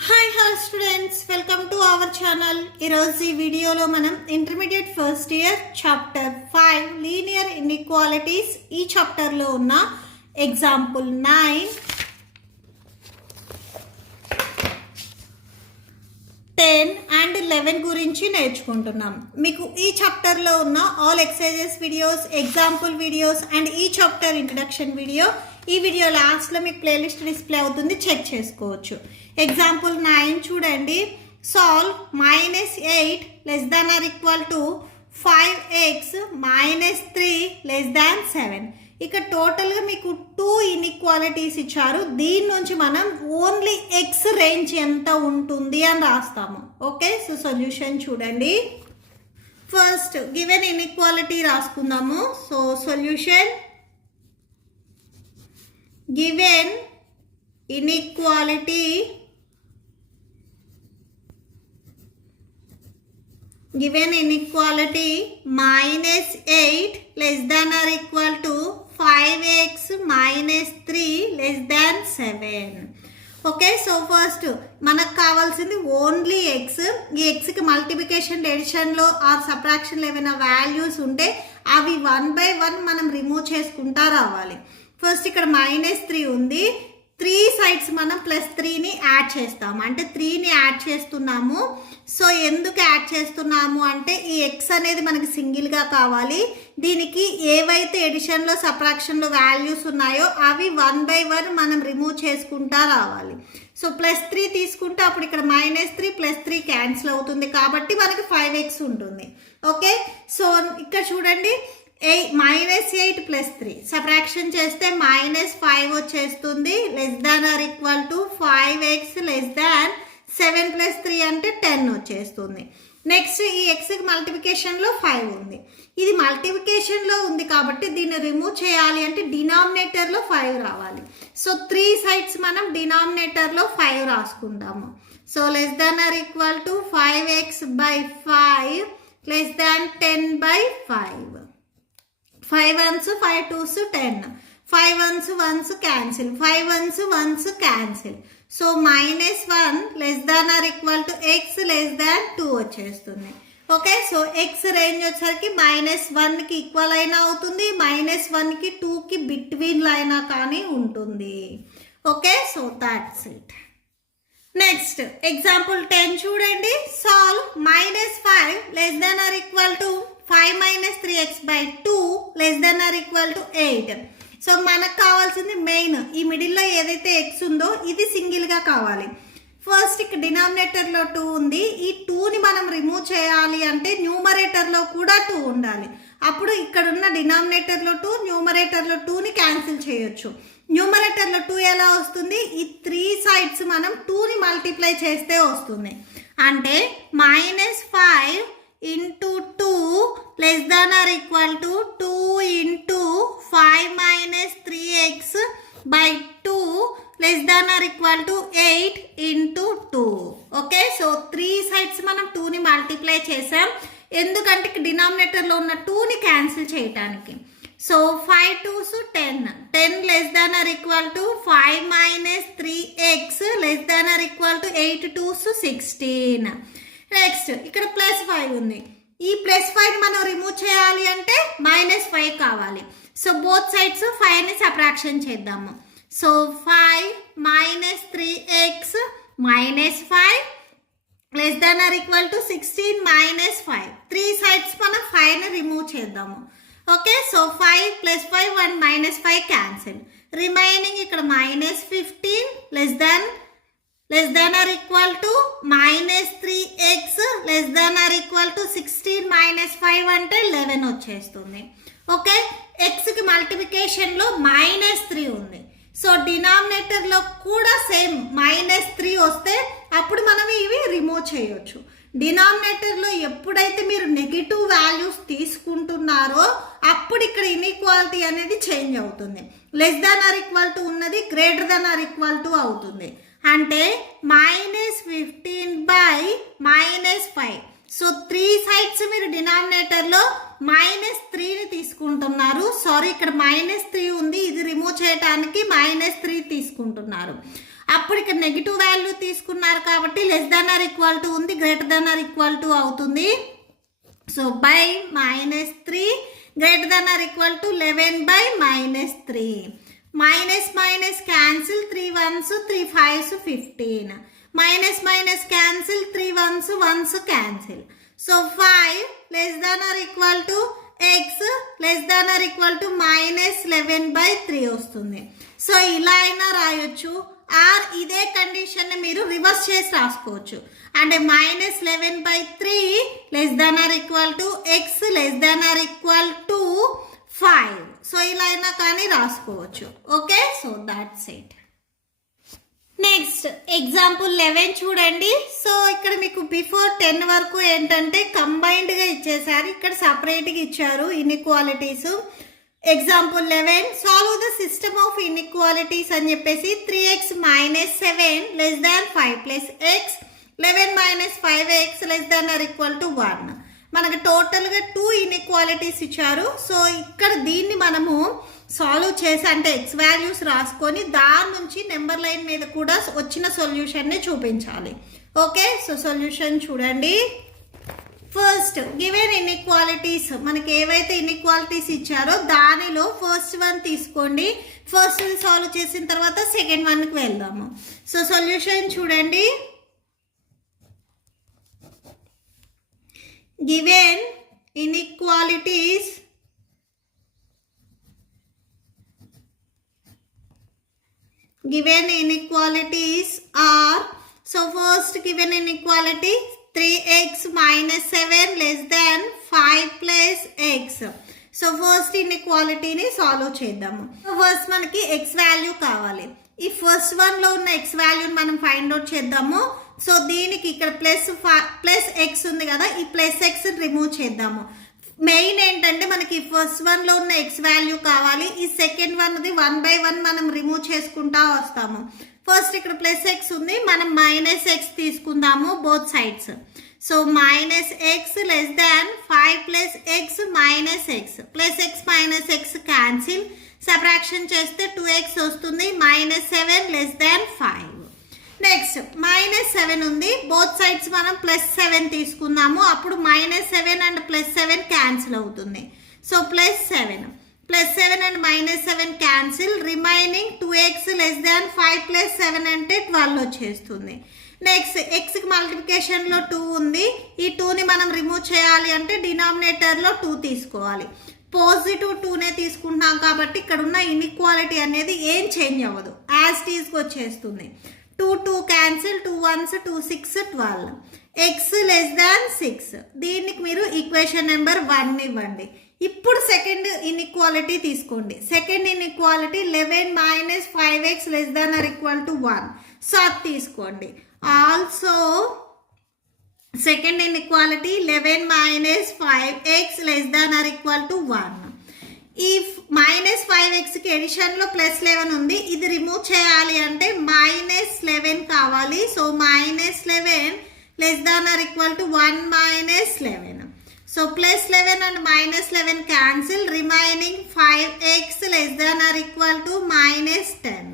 Hello students, welcome to our channel. ఈరోజు ఈ వీడియోలో మనం intermediate first year chapter 5 linear inequalities ఈ చాప్టర్లో ఉన్న ఎగ్జాంపుల్ 9, 10 అండ్ 11 గురించి నేర్చుకుంటున్నాం. మీకు ఈ చాప్టర్లో ఉన్న all exercises videos, example videos and ఈ చాప్టర్ ఇంట్రడక్షన్ వీడియో ఈ వీడియో లాస్ట్లో మీకు ప్లేలిస్ట్ డిస్ప్లే అవుతుంది, చెక్ చేసుకోవచ్చు. ఎగ్జాంపుల్ 9 చూడండి. Solve -8 <= 5x -3 7. ఇక టోటల్గా మీకు 2 ఇన్ఈక్వాలిటీస్ ఇచ్చారు. దీని నుంచి మనం ఓన్లీ ఎక్స్ రేంజ్ ఎంత ఉంటుంది అని రాస్తాము. ఓకే, సో సొల్యూషన్ చూడండి. ఫస్ట్ గివెన్ ఇన్ఈక్వాలిటీ రాసుకుందాము. So solution given inequality -8 <= 5x -3 7. Okay, so first మనకు కావాల్సింది ఓన్లీ ఎక్స్. ఈ ఎక్స్కి మల్టిప్లికేషన్, ఎడిషన్లో ఆర్ సబ్ట్రాక్షన్లో ఏమైనా వాల్యూస్ ఉంటే అవి 1 by 1 మనం రిమూవ్ చేసుకుంటా రావాలి. ఫస్ట్ ఇక్కడ -3 ఉంది. 3 సైడ్స్ మనం +3ని యాడ్ చేస్తాము, అంటే 3ని యాడ్ చేస్తున్నాము. సో ఎందుకు యాడ్ చేస్తున్నాము అంటే ఈ ఎక్స్ అనేది మనకి సింగిల్గా కావాలి. దీనికి ఏవైతే ఎడిషన్లో సబ్ట్రాక్షన్లో వాల్యూస్ ఉన్నాయో అవి 1 by 1 మనం రిమూవ్ చేసుకుంటా రావాలి. సో +3 తీసుకుంటే అప్పుడు ఇక్కడ -3 +3 క్యాన్సిల్ అవుతుంది, కాబట్టి మనకి 5x ఉంటుంది. ఓకే, సో ఇక్కడ చూడండి, -8 +3 సబ్ట్రాక్షన్ చేస్తే -5 వచ్చేస్తుంది, <= 5x <7 + 3 అంటే 10 వచ్చేస్తుంది. నెక్స్ట్ ఈ ఎక్స్కి మల్టిప్లికేషన్లో 5 ఉంది. ఇది మల్టిప్లికేషన్లో ఉంది కాబట్టి దీన్ని రిమూవ్ చేయాలి అంటే డినామినేటర్లో 5 రావాలి. సో 3 సైడ్స్ మనం డినామినేటర్లో 5 రాసుకుంటాము. So <= 5x / 5 <10/5. 5 ones 5 twos 10, 5 ones ones cancel, 5 ones ones cancel. So -1 <= x <2 వచ్చేస్తుంది. ఓకే, సో ఎక్స్ రేంజ్ వచ్చేసరికి -1కి ఈక్వల్ అయినా అవుతుంది, -1కి 2కి బిట్వీన్లో అయినా కానీ ఉంటుంది. Okay, so that's it. Next example 10 చూడండి. Solve -5 <= 5 -3x/2 <= 8. సో మనకు కావాల్సింది మెయిన్ ఈ మిడిల్లో ఏదైతే ఎక్స్ ఉందో ఇది సింగిల్గా కావాలి. ఫస్ట్ ఇక్కడ డినామినేటర్లో 2 ఉంది. ఈ 2ని మనం రిమూవ్ చేయాలి అంటే న్యూమరేటర్లో కూడా 2 ఉండాలి. అప్పుడు ఇక్కడ ఉన్న డినామినేటర్లో 2, న్యూమరేటర్లో 2ని క్యాన్సిల్ చేయొచ్చు. న్యూమరేటర్లో 2 ఎలా వస్తుంది? ఈ 3 సైడ్స్ మనం 2ని మల్టిప్లై చేస్తే వస్తుంది. అంటే -5 × 2 <= 2 × 5 -3x/2 <= 8 × 2. ఓకే, సో 3 సైడ్స్ మనం 2ని మల్టిప్లై చేసాం, ఎందుకంటే డినామినేటర్లో ఉన్న 2ని క్యాన్సిల్ చేయటానికి. So 5 2s 10, 10 <= 5 -3x <= 8 2s 16. Next ఇక్కడ +5 ఉంది. ఈ +5 మనం రిమూవ్ చేయాలి అంటే -5 కావాలి. సో బోత్ సైడ్స్ 5ని సబ్ట్రాక్షన్ చేద్దాము. So 5 -3x -5 <= 16 -5. 3 సైడ్స్ మనం 5ని రిమూవ్ చేద్దాము. Okay, so 5 +5 1 -5 cancel. రిమైనింగ్ ఇక్కడ -15 <= -3x <= 16 -5 అంటే 11 వచ్చేస్తుంది. ఓకే, ఎక్స్కి మల్టిప్లికేషన్లో -3 ఉంది. సో డినామినేటర్లో కూడా సేమ్ -3 వస్తే అప్పుడు మనం ఇవి రిమూవ్ చేయొచ్చు. డినామినేటర్లో ఎప్పుడైతే మీరు నెగిటివ్ వాల్యూస్ తీసుకుంటున్నారో అప్పుడు ఇక్కడ ఇన్ఈక్వాలిటీ అనేది చేంజ్ అవుతుంది. <= ఉన్నది <= అవుతుంది. అంటే -15/-5. సో 3 సైడ్స్ మీరు డినామినేటర్లో -3ని తీసుకుంటున్నారు. సారీ, ఇక్కడ -3 ఉంది, ఇది రిమూవ్ చేయడానికి -3 తీసుకుంటున్నారు. అప్పుడు ఇక్కడ నెగిటివ్ వాల్యూ తీసుకున్నారు కాబట్టి less than or equal to ఉంది, greater than or equal to అవుతుంది. So by -3 greater than or equal to 11/-3. Minus minus cancel, 3 1s 3 5s 15. Minus minus cancel, 3 1s 1s cancel. So 5 less than or equal to x less than or equal to -11/3 వస్తుంది. So ఇలా అయినా రాయొచ్చు, are ఇదే condition మీరు reverse చేసి రాసుకోవచ్చు. అంటే -11/3 less than or equal to x less than or equal to 5. So ఇలా అయినా కానీ రాసుకోవచ్చు. Okay, so that's it. Next example 11 చూడండి. సో ఇక్కడ మీకు బిఫోర్ 10 వరకు ఏంటంటే కంబైన్డ్గా ఇచ్చేసారు, ఇక్కడ సపరేట్గా ఇచ్చారు inequalities. Example 11 solve the system of inequalities అని చెప్పేసి 3x - 7 less than 5 plus x 11 - 5x less than or equal to 1. మనకు టోటల్గా 2 ఇన్ఈక్వాలిటీస్ ఇచ్చారు. సో ఇక్కడ దీన్ని మనము సాల్వ్ చేసి అంటే ఎక్స్ వాల్యూస్ రాసుకొని దాని నుంచి నెంబర్ లైన్ మీద కూడా వచ్చిన సొల్యూషన్ని చూపించాలి. ఓకే, సో సొల్యూషన్ చూడండి. ఫస్ట్ గివెన్ ఇన్ఈక్వాలిటీస్, మనకి ఏవైతే ఇన్ఈక్వాలిటీస్ ఇచ్చారో దానిలో ఫస్ట్ వన్ తీసుకోండి. ఫస్ట్ సాల్వ్ చేసిన తర్వాత సెకండ్ వన్కి వెళ్దాము. సో సొల్యూషన్ చూడండి. Given inequalities are, so first given inequality 3x - 7 less than 5 plus x. So first ఇన్ఈక్వాలిటీని సాల్వ్ చేద్దాము. ఫస్ట్ మనకి ఎక్స్ వాల్యూ కావాలి. ఈ ఫస్ట్ వన్లో ఉన్న ఎక్స్ వాల్యూని మనం ఫైండ్ అవుట్ చేద్దాము. సో దీనికి ఇక్కడ ప్లస్ ఎక్స్ ఉంది కదా, ఈ ప్లస్ ఎక్స్ రిమూవ్ చేద్దాము. మెయిన్ ఏంటంటే మనకి ఫస్ట్ వన్లో ఉన్న ఎక్స్ వాల్యూ కావాలి, ఈ సెకండ్ వన్ది 1/1 మనం రిమూవ్ చేసుకుంటా వస్తాము. ఫస్ట్ ఇక్కడ ప్లస్ ఎక్స్ ఉంది, మనం -x తీసుకుందాము both sides. So -x less దాన్ 5 plus x -x plus x -x cancel, subtraction చేస్తే 2x వస్తుంది. -7 లెస్ దాన్ 5. నెక్స్ట్ -7 ఉంది, బోత్ సైడ్స్ మనం +7 తీసుకుందాము. అప్పుడు -7 అండ్ +7 క్యాన్సిల్ అవుతుంది. So +7 and -7 cancel, remaining 2x less than 5 + 7 అంటే 12 వచ్చేస్తుంది. నెక్స్ట్ ఎక్స్కి మల్టిప్లికేషన్లో 2 ఉంది, ఈ 2ని మనం రిమూవ్ చేయాలి అంటే డినామినేటర్లో 2 తీసుకోవాలి. పాజిటివ్ 2నే తీసుకుంటాం కాబట్టి ఇక్కడ ఉన్న ఇన్ఈక్వాలిటీ అనేది ఏం చేంజ్ అవ్వదు, యాజ్ ఇట్ ఈస్కి వచ్చేస్తుంది. 2 cancel, 2 1s 2 6 12. x less than 6, దీనికి మీరు ఈక్వేషన్ నెంబర్ 1 ఇవ్వండి. ఇప్పుడు సెకండ్ ఇన్ఈక్వాలిటీ తీసుకోండి. Second inequality 11 - 5x less than or equal to 1. So అది తీసుకోండి. Also second inequality 11 - 5x less than or equal to 1. ఈ -5xకి ఎడిషన్లో +11 ఉంది, ఇది రిమూవ్ చేయాలి అంటే -11 కావాలి. So -11 less than or equal to 1 - 11. So +11 and -11 cancel, remaining 5x less than or equal to -10.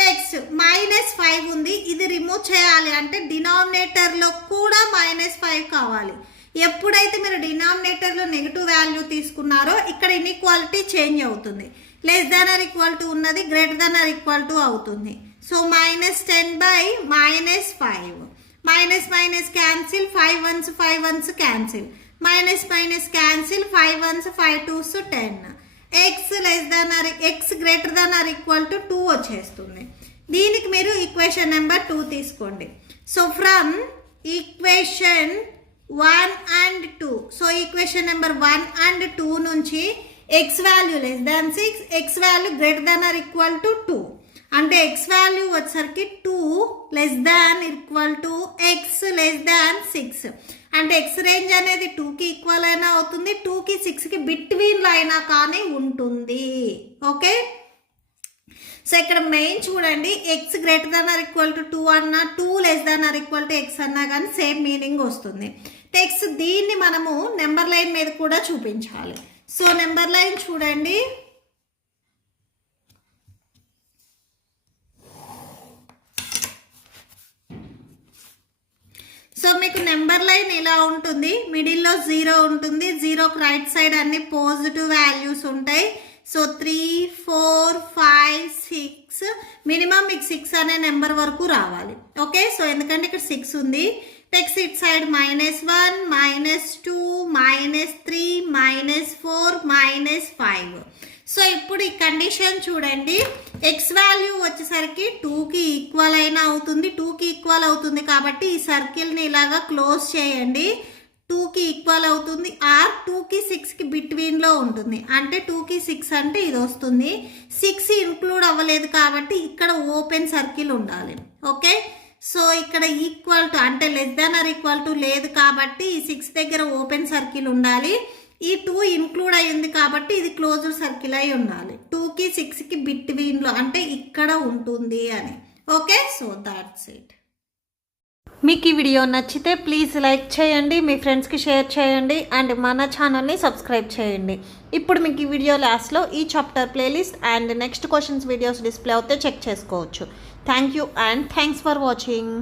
Next -5 ఉంది, ఇది రిమూవ్ చేయాలి అంటే డినామినేటర్లో కూడా -5 కావాలి. ఎప్పుడైతే మీరు డినామినేటర్లో నెగిటివ్ వాల్యూ తీసుకున్నారో ఇక్కడ ఇన్ఈక్వాలిటీ చేంజ్ అవుతుంది. Less than or equal to ఉన్నది greater than or equal to అవుతుంది. So -10/-5 minus cancel, 5 1s cancel, minus cancel, 5 1s 5 2s 10. x greater than or equal to 2 వచ్చేస్తుంది. దీనికి మీరు ఈక్వేషన్ నెంబర్ 2 తీసుకోండి. So from equation 1 and 2, so equation number 1 and 2 నుంచి x value less than 6, x value greater than or equal to 2. అంటే x value వచ్చేసరికి 2 less than equal to x less than 6. అంటే x range అనేది 2కి equal అయినా అవుతుంది, 2కి 6కి బిట్వీన్లో అయినా కానీ ఉంటుంది. ఓకే, సో ఇక్కడ మెయిన్ చూడండి, x greater than or equal to 2 అన్నా 2 less than or equal to x అన్నా కానీ సేమ్ మీనింగ్ వస్తుంది. టెక్స్ట్ దీన్ని మనము నెంబర్ లైన్ మీద కూడా చూపించాలి. సో నెంబర్ లైన్ చూడండి. సో మీకు నెంబర్ లైన్ ఇలా ఉంటుంది, మిడిల్లో 0 ఉంటుంది, 0కి రైట్ సైడ్ అన్ని పాజిటివ్ వాల్యూస్ ఉంటాయి. సో 3, 4, 5, 6 మినిమం మీకు 6 అనే నెంబర్ వరకు రావాలి. ఓకే, సో ఎందుకంటే ఇక్కడ 6 ఉంది. Next it side -1, -2, -3, -4, -5. సో ఇప్పుడు ఈ కండిషన్ చూడండి, ఎక్స్ వాల్యూ వచ్చేసరికి 2కి ఈక్వల్ అయినా అవుతుంది, 2కి ఈక్వల్ అవుతుంది కాబట్టి ఈ సర్కిల్ని ఇలాగా క్లోజ్ చేయండి. 2కి ఈక్వల్ అవుతుంది ఆర్ 2కి 6కి బిట్వీన్లో ఉంటుంది, అంటే 2కి 6 అంటే ఇది వస్తుంది. 6 ఇంక్లూడ్ అవ్వలేదు కాబట్టి ఇక్కడ ఓపెన్ సర్కిల్ ఉండాలి. ఓకే, సో ఇక్కడ ఈక్వల్ టు అంటే <= లేదు కాబట్టి ఈ 6 దగ్గర ఓపెన్ సర్కిల్ ఉండాలి. ఈ 2 ఇంక్లూడ్ అయ్యింది కాబట్టి ఇది క్లోజ్డ్ సర్కిల్ అయి ఉండాలి. 2కి 6కి బిట్వీన్లో అంటే ఇక్కడ ఉంటుంది అని. Okay, so that's it. మీకు ఈ వీడియో నచ్చితే ప్లీజ్ లైక్ చేయండి, మీ ఫ్రెండ్స్కి షేర్ చేయండి అండ్ మన ఛానల్ని సబ్స్క్రైబ్ చేయండి. ఇప్పుడు మీకు ఈ వీడియో లాస్ట్లో ఈ chapter playlist and next questions videos display అవుతే చెక్ చేసుకోవచ్చు. Thank you and thanks for watching.